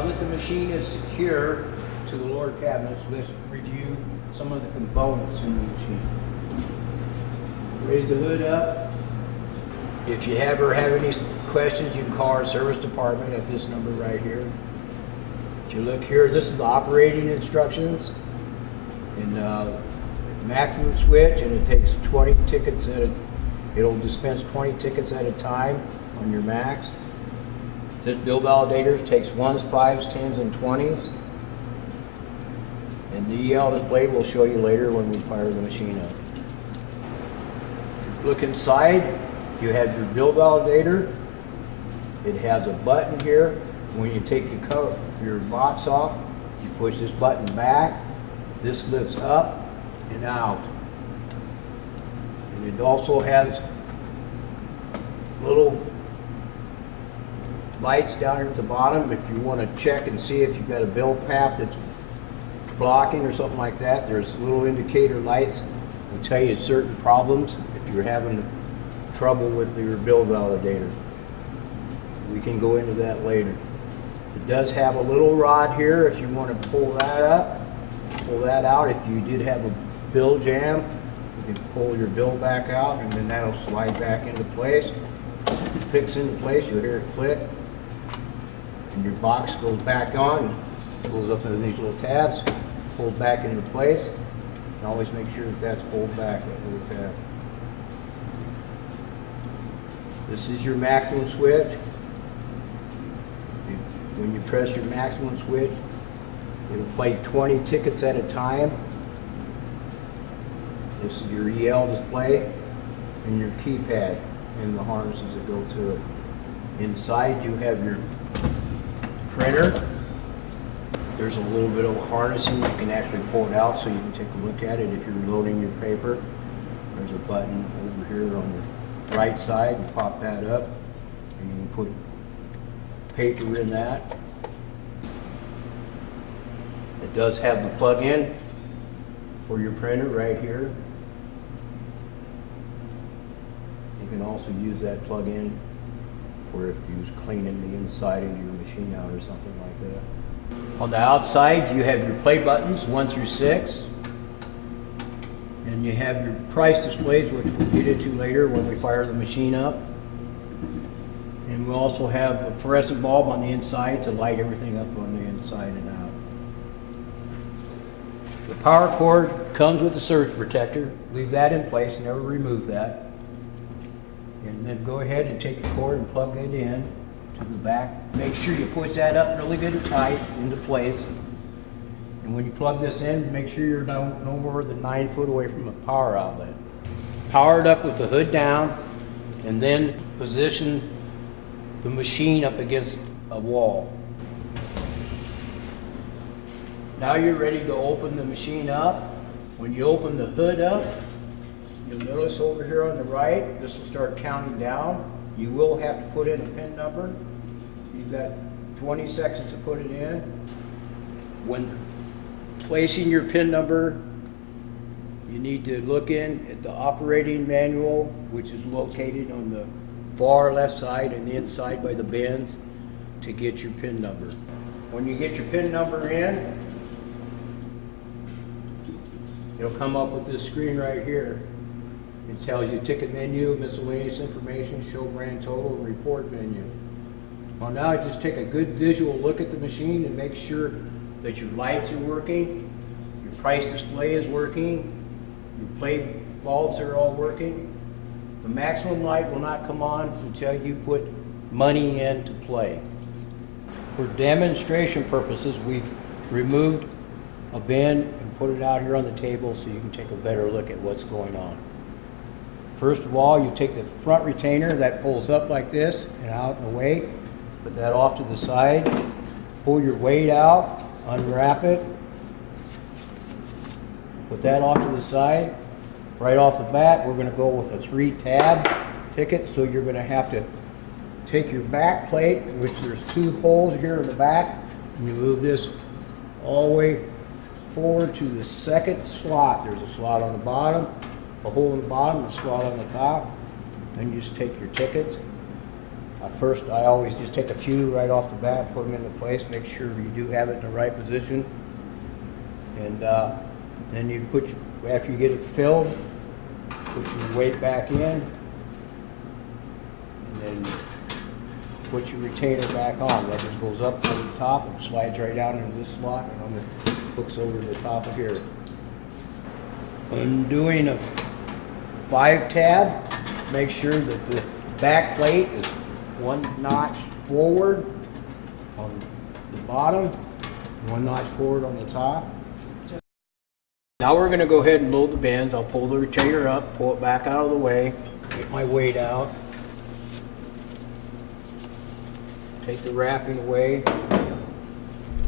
Now that the machine is secure to the lower cabinets, let's review some of the components in the machine. Raise the hood up. If you ever have any questions, you can call our service department at this number right here. If you look here, this is the operating instructions and maximum switch, and it takes 20 tickets it'll dispense 20 tickets at a time on your max. This bill validator takes 1s, 5s, 10s, and 20s. And the EL display we'll show you later when we fire the machine up. Look inside, you have your bill validator. It has a button here. When you take your box off, you push this button back. This lifts up and out. And it also has little lights down here at the bottom if you want to check and see if you've got a bill path that's blocking or something like that. There's little indicator lights that tell you certain problems if you're having trouble with your bill validator. We can go into that later. It does have a little rod here if you want to pull that up, pull that out. If you did have a bill jam, you can pull your bill back out and then that'll slide back into place. It clicks into place, you'll hear it click. And your box goes back on, goes up into these little tabs, pulled back into place. And always make sure that that's pulled back, that little tab. This is your maximum switch. When you press your maximum switch, it'll play 20 tickets at a time. This is your EL display and your keypad and the harnesses that go to it. Inside you have your printer. There's a little bit of harnessing. You can actually pull it out so you can take a look at it if you're loading your paper. There's a button over here on the right side. You pop that up and you can put paper in that. It does have the plug-in for your printer right here. You can also use that plug-in for if you was cleaning the inside of your machine out or something like that. On the outside, you have your play buttons 1 through 6. And you have your price displays, which we'll get into later when we fire the machine up. And we also have a fluorescent bulb on the inside to light everything up on the inside and out. The power cord comes with a surge protector. Leave that in place, never remove that. And then go ahead and take the cord and plug it in to the back. Make sure you push that up really good and tight into place. And when you plug this in, make sure you're no more than 9 foot away from a power outlet. Power it up with the hood down and then position the machine up against a wall. Now you're ready to open the machine up. When you open the hood up, you'll notice over here on the right, this will start counting down. You will have to put in a PIN number. You've got 20 seconds to put it in. When placing your PIN number, you need to look in at the operating manual, which is located on the far left side and the inside by the bins to get your PIN number. When you get your PIN number in, it'll come up with this screen right here. It tells you ticket menu, miscellaneous information, show grand total, and report menu. Well, now just take a good visual look at the machine and make sure that your lights are working, your price display is working, your play bulbs are all working. The maximum light will not come on until you put money in to play. For demonstration purposes, we've removed a bin and put it out here on the table so you can take a better look at what's going on. First of all, you take the front retainer that pulls up like this and out and away. Put that off to the side. Pull your weight out, unwrap it. Put that off to the side. Right off the bat, we're going to go with a 3-tab ticket, so you're going to have to take your back plate, which there's 2 holes here in the back, and you move this all the way forward to the second slot. There's a slot on the bottom, a hole in the bottom, a slot on the top. Then you just take your tickets, First, I always just take a few right off the bat, put them into place, make sure you do have it in the right position. And then you after you get it filled, put your weight back in, and then put your retainer back on. That just goes up over the top and slides right down into this slot, and on the hooks over the top of here. When doing a 5-tab, make sure that the back plate is 1 notch forward on the bottom, 1 notch forward on the top. Now we're going to go ahead and load the bins. I'll pull the retainer up, pull it back out of the way, get my weight out, take the wrapping away.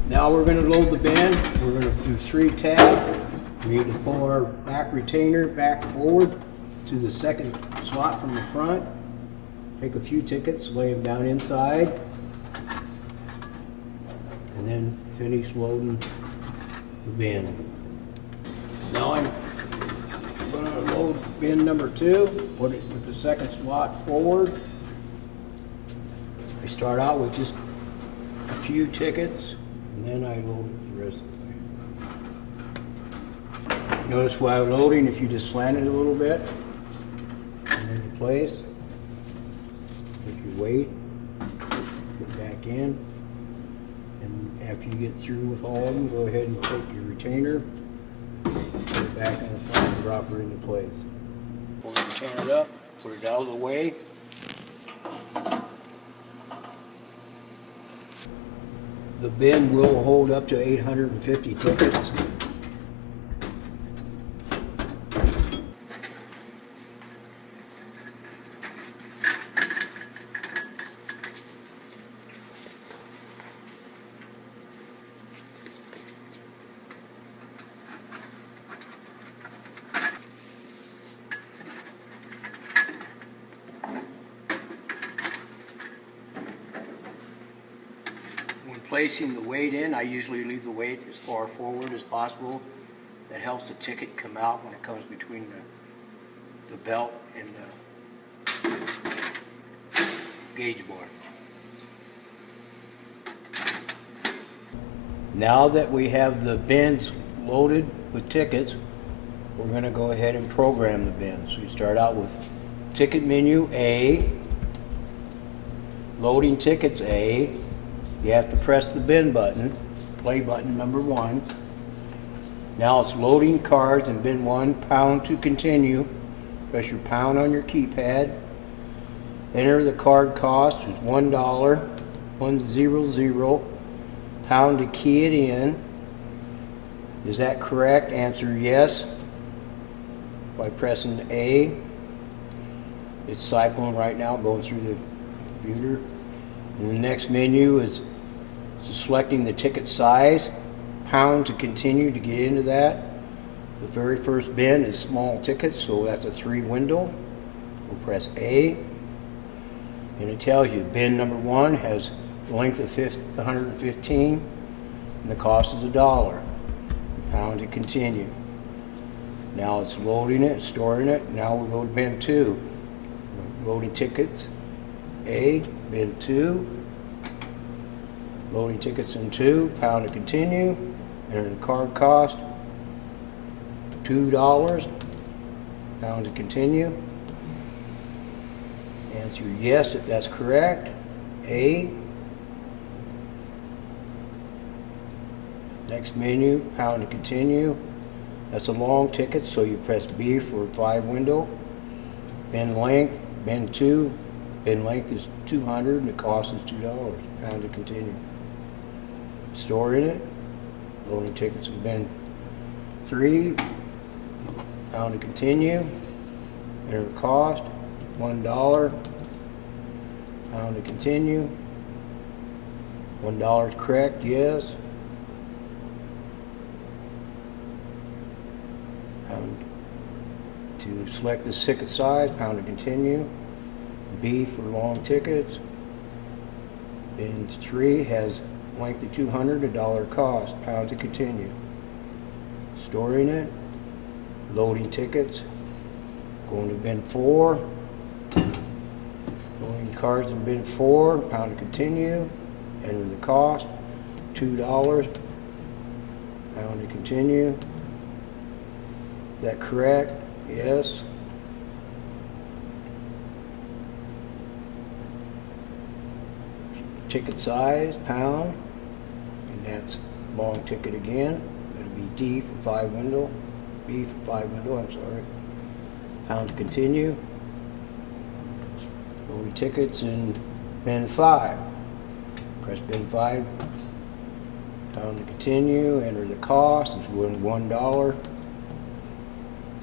Now we're going to load the bin. We're going to do 3 tabs. We need to pull our back retainer back forward to the second slot from the front. Take a few tickets, lay them down inside, and then finish loading the bin. Now I'm going to load bin number 2, put it with the second slot forward. I start out with just a few tickets, and then I load the rest of the way. Notice while loading, if you just slant it a little bit, and into place, take your weight, put back in, and after you get through with all of them, go ahead and take your retainer, put it back in the front and drop it into place. Pull the retainer up, put it out of the way. The bin will hold up to 850 tickets. When placing the weight in, I usually leave the weight as far forward as possible. That helps the ticket come out when it comes between the belt and the gauge bar. Now that we have the bins loaded with tickets, we're going to go ahead and program the bins. We start out with ticket menu A, loading tickets A. You have to press the bin button, play button number 1. Now it's loading cards in bin 1, pound to continue. Press your pound on your keypad. Enter the card cost is $1, 100. Pound to key it in. Is that correct? Answer yes by pressing A. It's cycling right now, going through the computer. And the next menu is selecting the ticket size. Pound to continue to get into that. The very first bin is small tickets, so that's a 3 window. We'll press A, and it tells you bin number 1 has the length of 115, and the cost is $1. Pound to continue. Now it's loading it, storing it. Now we'll go to bin 2. Loading tickets A, bin 2. Loading tickets in 2, pound to continue. Enter the card cost, $2, pound to continue. Answer yes if that's correct. A. Next menu, pound to continue. That's a long ticket, so you press B for 5 window. Bin length, bin 2. Bin length is 200 and the cost is $2. Pound to continue. Storing it. Loading tickets in bin 3. Pound to continue. Enter the cost, $1. Pound to continue. $1 is correct, yes. Pound to select the ticket size, pound to continue. B for long tickets. Bin 3 has length of 200, $1 cost, pound to continue. Storing it, loading tickets, going to bin 4, loading cards in bin 4, pound to continue, enter the cost, $2, pound to continue. Is that correct? Yes. Ticket size, pound, and that's long ticket again. It'll be D for 5 window, B for 5 window, I'm sorry. Pound to continue. Load tickets in bin 5. Press bin 5, pound to continue, enter the cost, it's $1.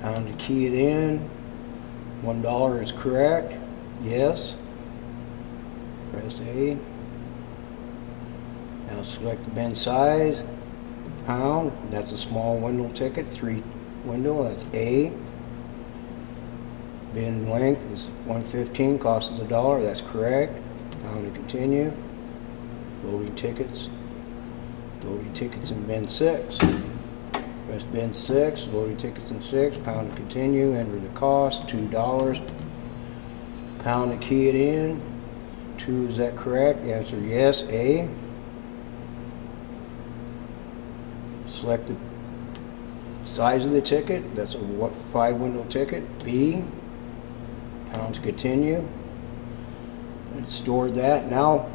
Pound to key it in. $1 is correct. Yes. Press A. Now select the bin size, pound, that's a small window ticket, 3 window, that's A. Bin length is 115, cost is $1, that's correct. Pound to continue. Loading tickets in bin 6. Press bin 6, loading tickets in 6, pound to continue, enter the cost, $2. Pound to key it in. 2, is that correct? The answer yes, A. Select the size of the ticket, that's a 5 window ticket, B. Pound to continue. And stored that. Now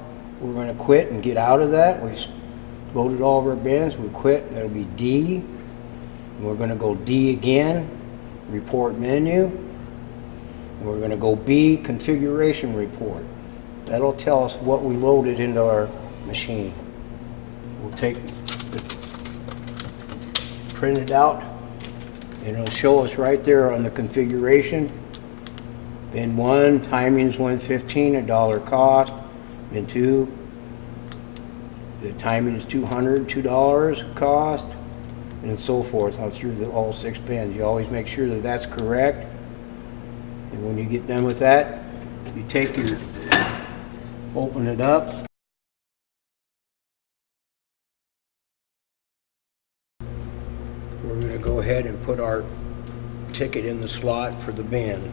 we're going to quit and get out of that. We've loaded all of our bins, we quit, that'll be D. And we're going to go D again, report menu. And we're going to go B, configuration report. That'll tell us what we loaded into our machine. We'll take the print it out, and it'll show us right there on the configuration. Bin 1, timing is 115, $1 cost. Bin 2, the timing is 200, $2 cost, and so forth on through all 6 bins. You always make sure that that's correct. And when you get done with that, you take your, open it up. We're going to go ahead and put our ticket in the slot for the bin.